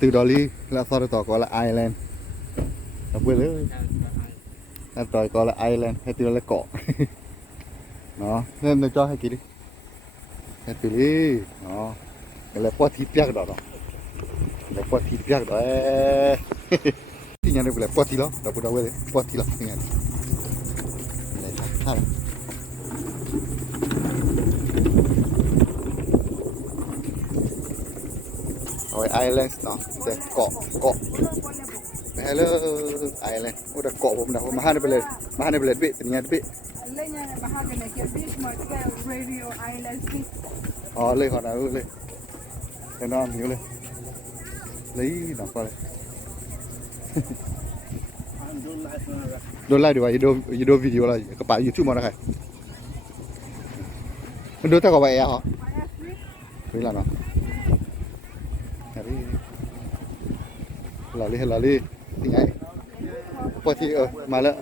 từ đó đi là sau đó tỏ có là Ireland là quên nữa là tỏi có là Ireland hay từ đó là cọ nó nên mình cho hai kỳ đi hay từ đi nó cái là qua thịt bẹt đó là qua thịt bẹt đó thì nhà này là qua thịt đó đâu có đâu đấy qua thịt đó thì nhà này thay rồi Ireland nó để cọ hello Ireland udah cọผมนะมาให้ไปเลยเบ็ดเป็นไงเบ็ดอ๋อเลยขอหน่อยเลยไปนอนหิวเลยlấy đọc qua đây đôn likeดีกว่าอย่าดูวิดีโออะไรกระเป๋า YouTube มาได้ใครมันดูแต่กับใบแอร์เหรอนี่แหละเนาะลาลี่ที่ไงพอที่มาแล้ว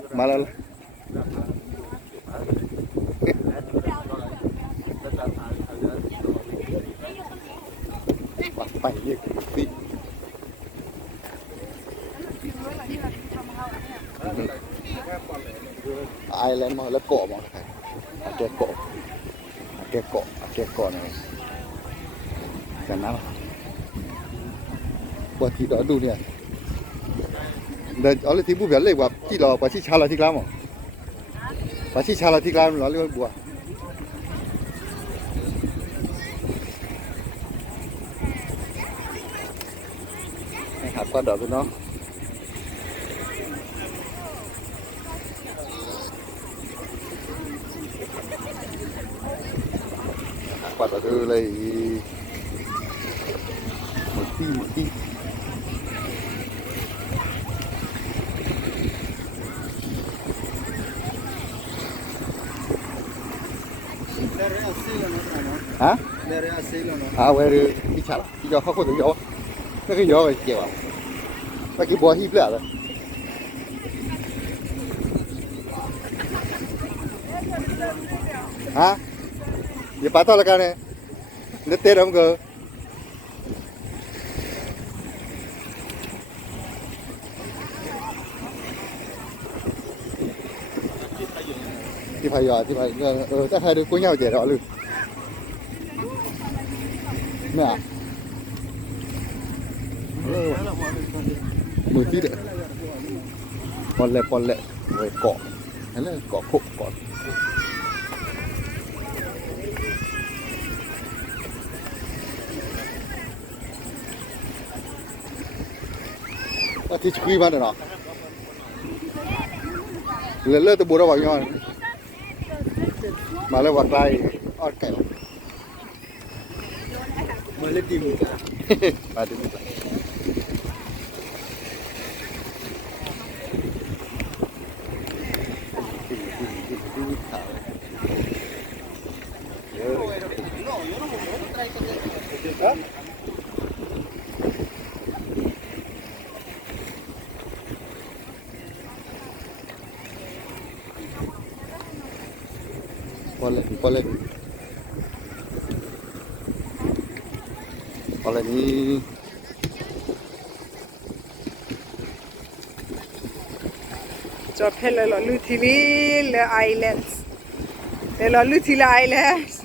ไปเรียกสิไอแลนด์มาแล้วเกาะมาใครแกเกาะเนี่ยกันนะพอที่เราดูเนี่ยเดินเอาเลยที่บุบแบบเล็กว่าที่เราไปที่ชาลาที่กลางมั้งไปที่ชาลาที่กลางเราเรียกว่าบัวหักกระดอกเนาะหักกระดอกเลยหมดที่ฮะเวรที่ชัดที่ยอเขาคนถึงยอไม่คือยอไปเกี่ยวอ่ะเมื่อกี้บัวฮีบเลยฮะอย่าปาต่อละกันเนี่ยเนื้อเตะเราเกอที่พายอที่พายถ้าใครดูกุ้งเหนียวเจ๋อเลยเนี่ยมือที่เด็กปอนเล่ไว้เกาะนั่นแหละเกาะคุกก่อนว่าที่คุยมาเนาะเลือดตัวบัวเราบอกย้อนมาแล้ววัดไรออดไก่มาเล่นดีมือมาดีมือพอเลยนี่จอดเพลเลยลูทีวีเลยไอแลนด์เลยลูทีละไอแลนด์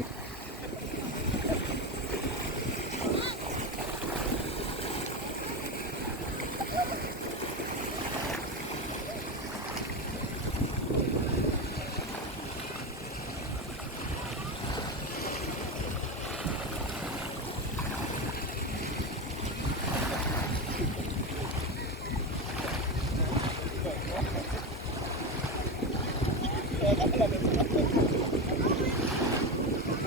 อ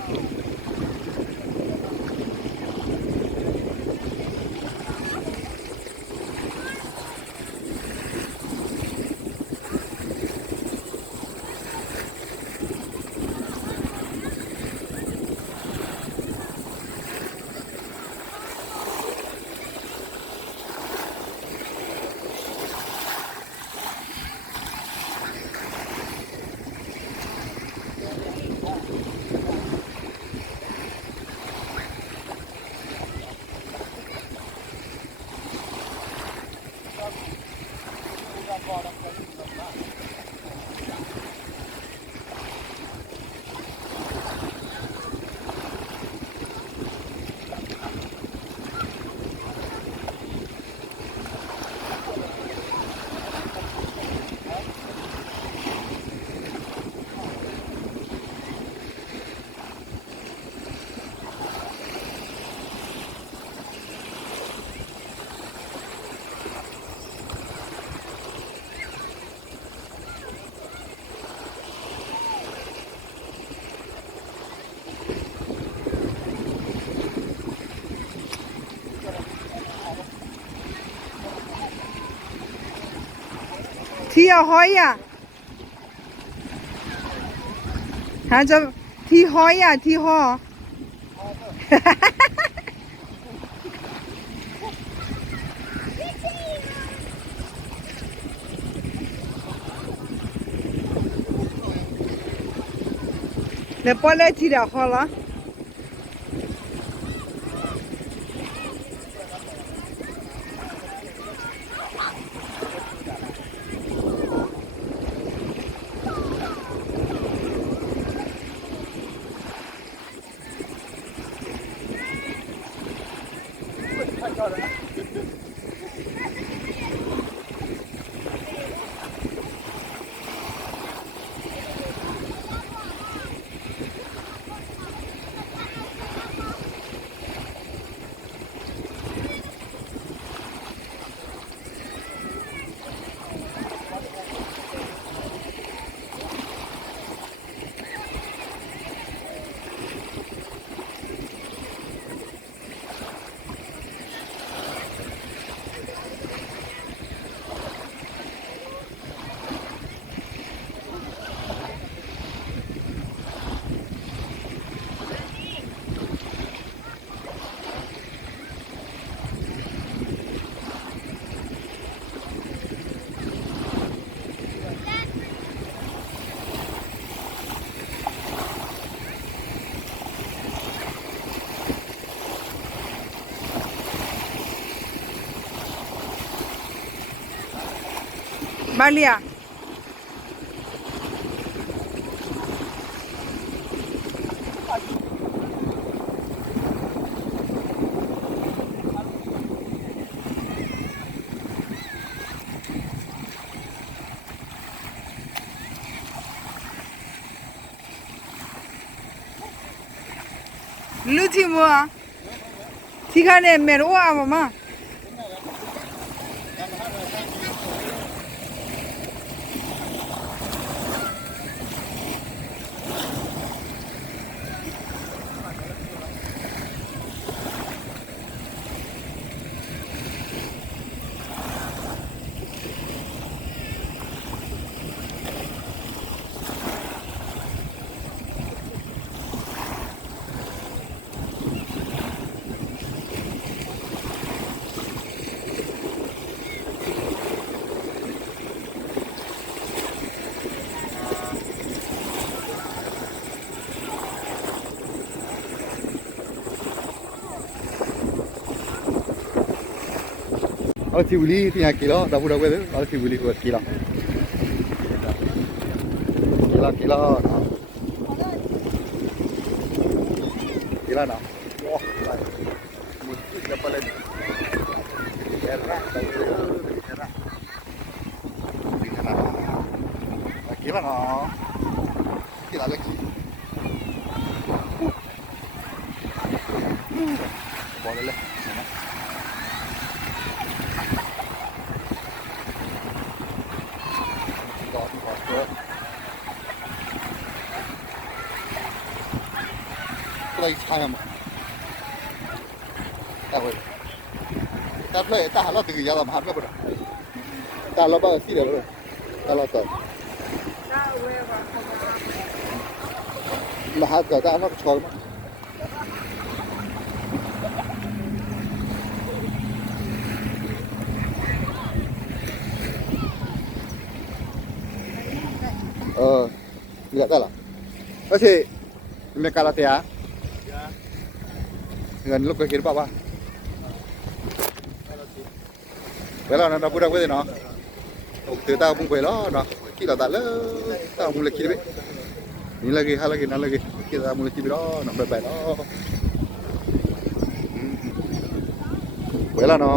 ที่หอยอ่ะหาจะที่หอยอ่ะที่หอDespués le tira, ojalá. Valia. L'ultimo, ti cane mero mamma. Cibuli tiga kilo, dah budak gue tu. Kalau cibuli buat kilo. Kilo, kilo nak. Wah, mesti dapat lagi. Erak, erak. Kilo nak. Kilo lagi. Boleh lah. Play time. Vậy. Ta play ta lo từ giờ làm hát rồi. Ta lo bao xí rồi. Ta lo tới. Mà hát rồi ta nó chơi mà. Enggak salah. Masih mereka latih ya. Dengan lu kira apa? Bela nanda budak gue no. Waktu tahu pun boleh no. Kita tak le, tahu mulai kiri. Ni lagi, hal lagi, nan lagi. Kita mulai kiri no, bye-bye no. Boleh no.